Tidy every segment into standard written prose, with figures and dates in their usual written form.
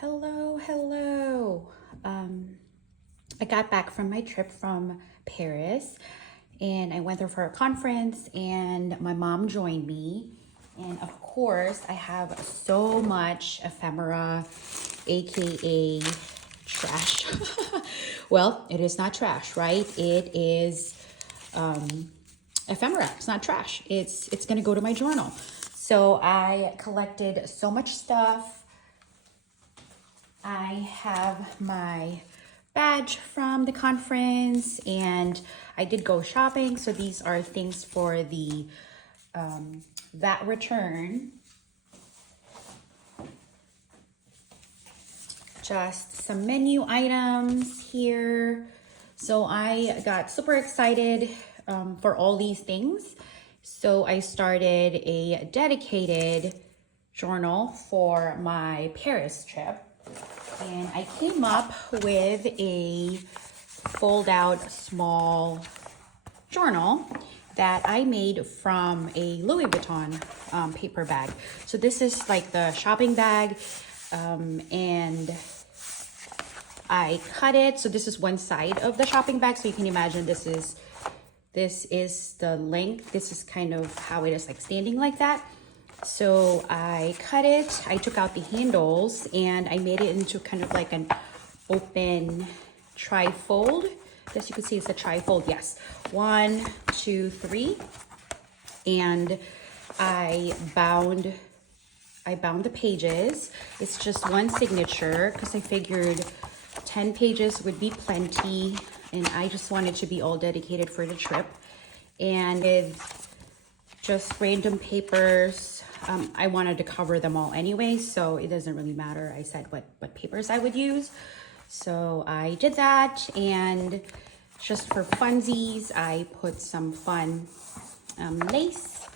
Hello. I got back from my trip from Paris and I went there for a conference and my mom joined me. And of course, I have so much ephemera, aka trash. Well, it is not trash, right? It is ephemera. It's not trash. It's gonna go to my journal. So I collected so much stuff. I have my badge from the conference and I did go shopping. So these are things for the VAT return. Just some menu items here. So I got super excited for all these things. So I started a dedicated journal for my Paris trip. And I came up with a fold out small journal that I made from a Louis Vuitton paper bag. So this is like the shopping bag and I cut it. So this is one side of the shopping bag. So you can imagine this is the length. This is kind of how it is, like standing like that. So I cut it, I took out the handles and I made it into kind of like an open tri-fold. As you can see, it's a tri-fold, yes. 1, 2, 3. And I bound the pages. It's just one signature because I figured 10 pages would be plenty and I just wanted to be all dedicated for the trip. And with just random papers, I wanted to cover them all anyway, so it doesn't really matter. I said what papers I would use. So I did that, and just for funsies, I put some fun lace.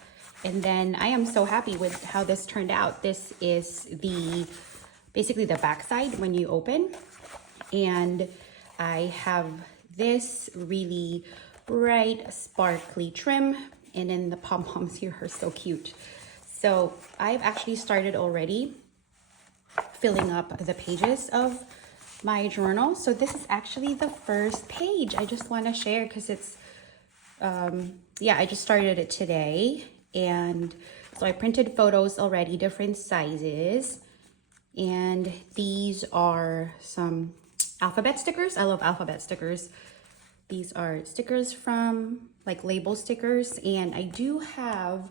And then I am so happy with how this turned out. This is basically the back side when you open. And I have this really bright, sparkly trim. And then the pom-poms here are so cute. So I've actually started already filling up the pages of my journal. So this is actually the first page. I just want to share because it's, I just started it today. And so I printed photos already, different sizes. And these are some alphabet stickers. I love alphabet stickers. These are stickers from like label stickers. And I do have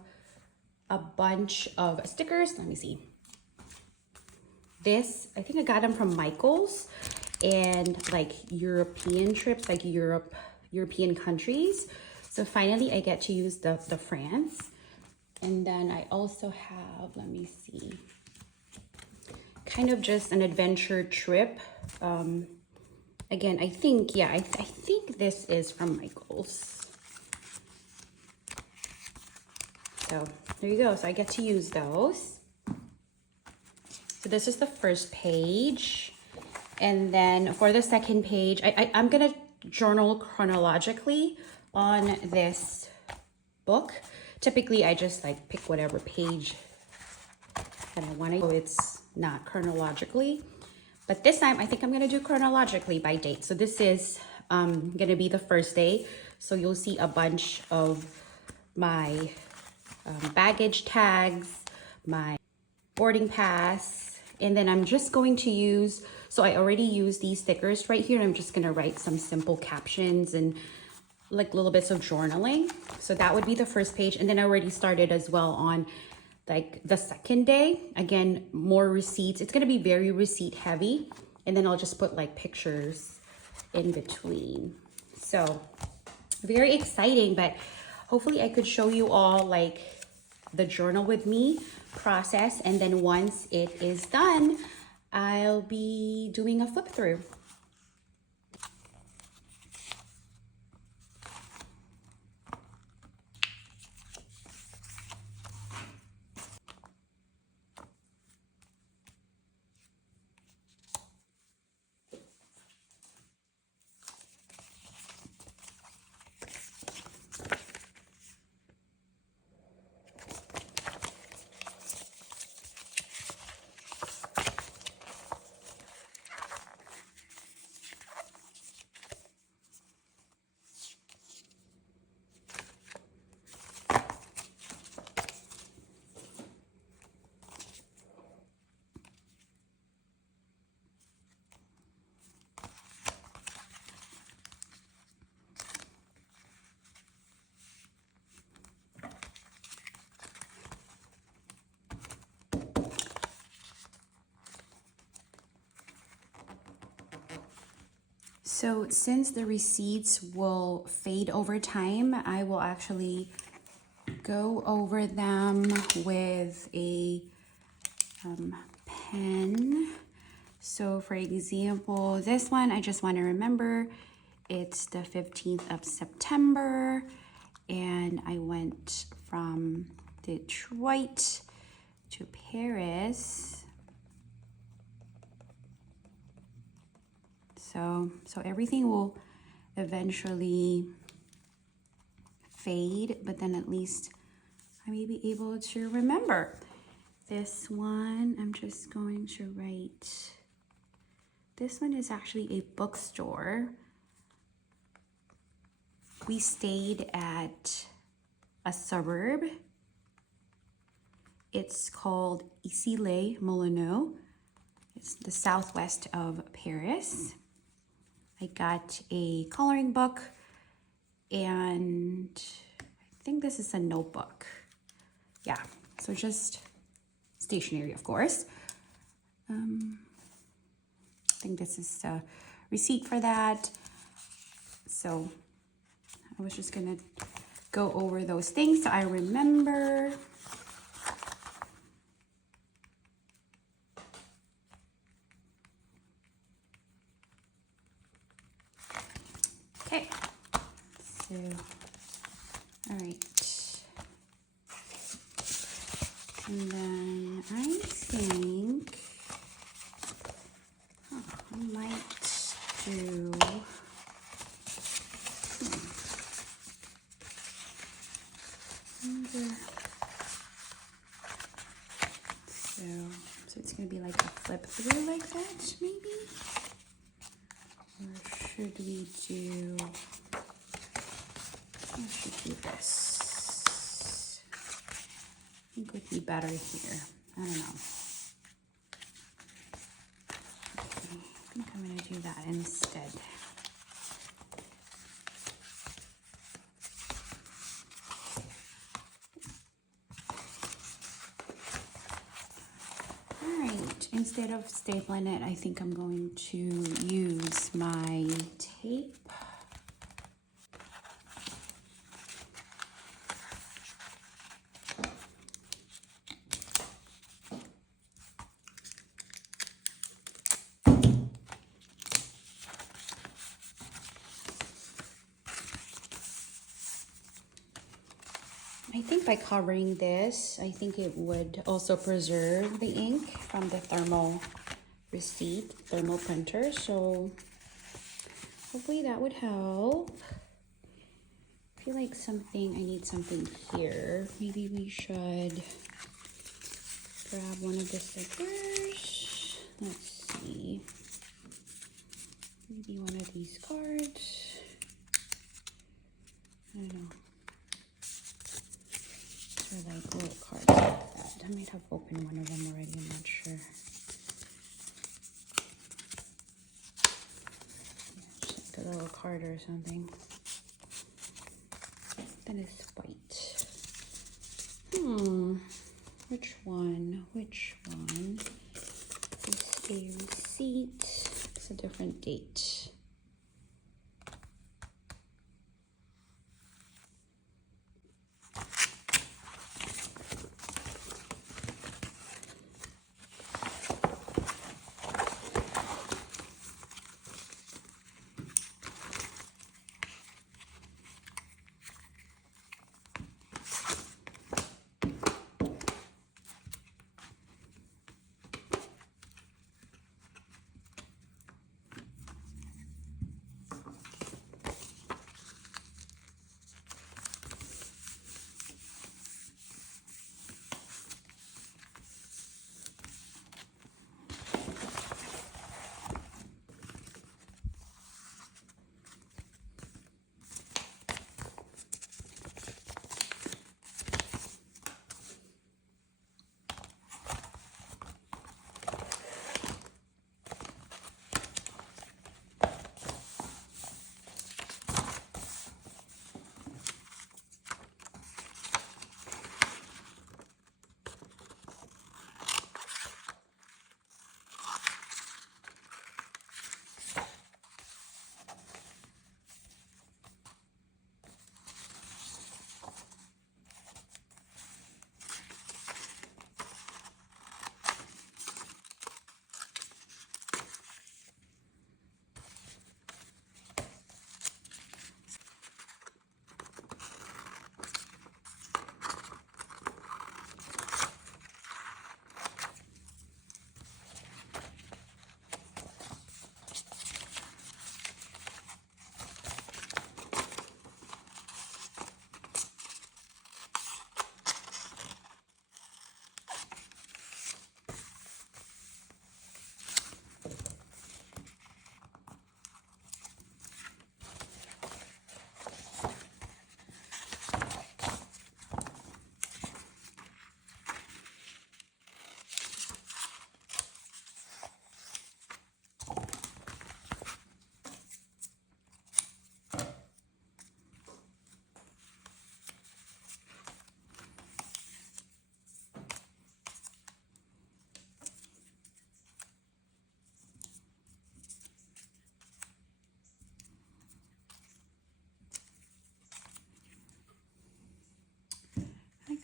a bunch of stickers. Let me see. This, I think I got them from Michael's and like European trips, like European countries. So finally I get to use the France. And then I also have, let me see, kind of just an adventure trip. Again, I think, I think this is from Michael's. So there you go. So I get to use those. So this is the first page. And then for the second page, I'm going to journal chronologically on this book. Typically, I just like pick whatever page that I want to. So it's not chronologically. But this time, I think I'm going to do chronologically by date. So this is going to be the first day. So you'll see a bunch of my baggage tags, my boarding pass, and then I'm just going to use, so I already used these stickers right here, and I'm just going to write some simple captions and like little bits of journaling. So that would be the first page. And then I already started as well on like the second day. Again, more receipts. It's going to be very receipt heavy. And then I'll just put like pictures in between. So very exciting, but hopefully I could show you all like the journal with me process. And then once it is done, I'll be doing a flip through. So since the receipts will fade over time, I will actually go over them with a pen. So for example, this one, I just want to remember it's the 15th of September, and I went from Detroit to Paris. So everything will eventually fade, but then at least I may be able to remember. This one, I'm just going to write, this one is actually a bookstore. We stayed at a suburb. It's called Issy-les-Moulineaux. It's the southwest of Paris. I got a coloring book, and I think this is a notebook. Yeah, so just stationery, of course. I think this is the receipt for that. So I was just gonna go over those things so I remember. Okay, so, all right. And then I think I might do, so it's gonna be like a flip through like that, maybe? Or should we do, I should do this. I think would be better here. I don't know. Okay, I think I'm gonna do that instead. All right, instead of stapling it, I think I'm going to use my tape. I think by covering this, I think it would also preserve the ink from the thermal printer. So hopefully that would help. I feel like I need something here. Maybe we should grab one of the stickers. Let's see. Maybe one of these cards. I don't know. Or like little cards like that. I might have opened one of them already, I'm not sure. Yeah, just like a little card or something. That is white. Which one? Which one? Is a receipt. It's a different date.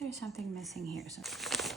there's something missing here. So